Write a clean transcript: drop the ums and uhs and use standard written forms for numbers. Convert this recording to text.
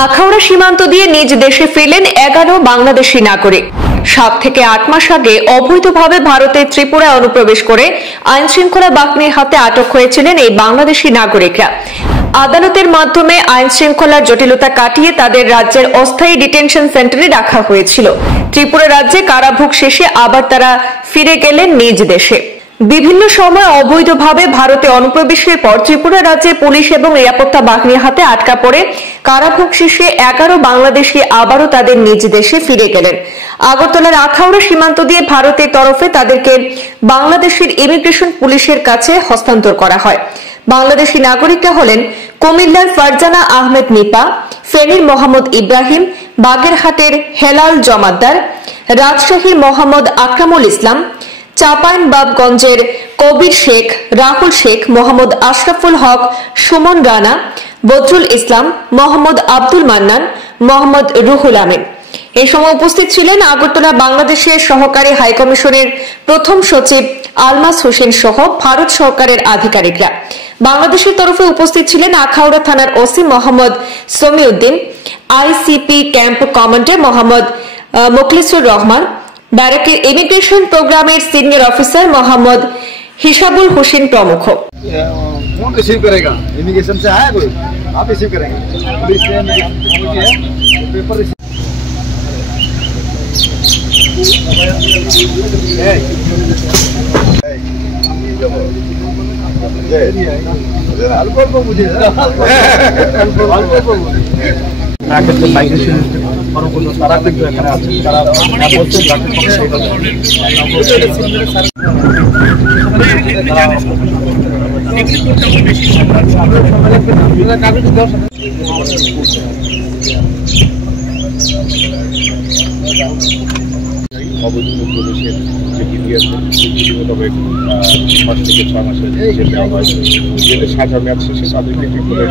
আখাউড়া সীমান্ত দিয়ে নিজ দেশে ফিরলেন 11 বাংলাদেশি নাগরিক। 7 থেকে 8 মাস আগে অবৈধভাবে ভারতের ত্রিপুরায় অনুপ্রবেশ করে আইন শৃঙ্খলা বাহিনীর হাতে আটক হয়েছিলেন এই বাংলাদেশি নাগরিকরা। আদালতের মাধ্যমে আইন শৃঙ্খলার জটিলতা কাটিয়ে তাদের রাজ্যের অস্থায়ী ডিটেনশন সেন্টারে রাখা হয়েছিল। ত্রিপুরা রাজ্যে কারাভোগ শেষে আবার তারা ফিরে গেলেন নিজ দেশে। বিভিন্ন সময় অবৈধভাবে ভারতে অনুপ্রবেশের পর ত্রিপুরা রাজ্যের পুলিশ এবং নিরাপত্তা বাহিনীর হাতে আটকা পড়ে কারাভোগ শেষে 11 বাংলাদেশি আবারও তাদের নিজ দেশে ফিরে গেলেন। আগরতলার আখাউড়া সীমান্ত দিয়ে ভারতের তরফে তাদেরকে বাংলাদেশের ইমিগ্রেশন পুলিশের কাছে হস্তান্তর করা হয়। বাংলাদেশি নাগরিকরা হলেন কুমিল্লার ফারজানা আহমেদ নিপা, ফেনীর মোহাম্মদ ইব্রাহিম, বাগেরহাটের হেলাল জমাদ্দার, রাজশাহীর মোহাম্মদ আকরামুল ইসলাম, চাঁপাইনবাবগঞ্জের কবির শেখ, রাহুল শেখ, মোহাম্মদ আশরাফুল হক, সুমন রানা, বদরুল ইসলাম, মোহাম্মদ আব্দুল মান্নান, মোহাম্মদ রুহুল আমিন। এই সময় উপস্থিত ছিলেন আগরতলা বাংলাদেশের সহকারী হাইকমিশনের প্রথম সচিব আলমাস হোসেন সহ ভারত সরকারের আধিকারিকরা। বাংলাদেশের তরফে উপস্থিত ছিলেন আখাউড়া থানার OC Mohammad Samiuddin, ICP camp commander Mohammad Mukhlisur Rahman, ব্যারাকের ইমিগ্রেশন প্রোগ্রামের সিনিয়র অফিসার মোহাম্মদ হিসাবুল হোসেন প্রমুখ। कौन रिसीव करेगा? इमिग्रेशन से आया कोई? आप रिसीव करेंगे? पुलिस से पेपर रिसीव মাইগ্রেশন তারা কিন্তু এখানে আছে, তারা অবৈধ প্রবেশের যে বিধি আছে সেগুলি মোতাবেক 5 থেকে 6 মাসের জেল দেওয়া হয়। জেলের সাজা মেয়াদ শেষে তাদেরকে ঠিক করে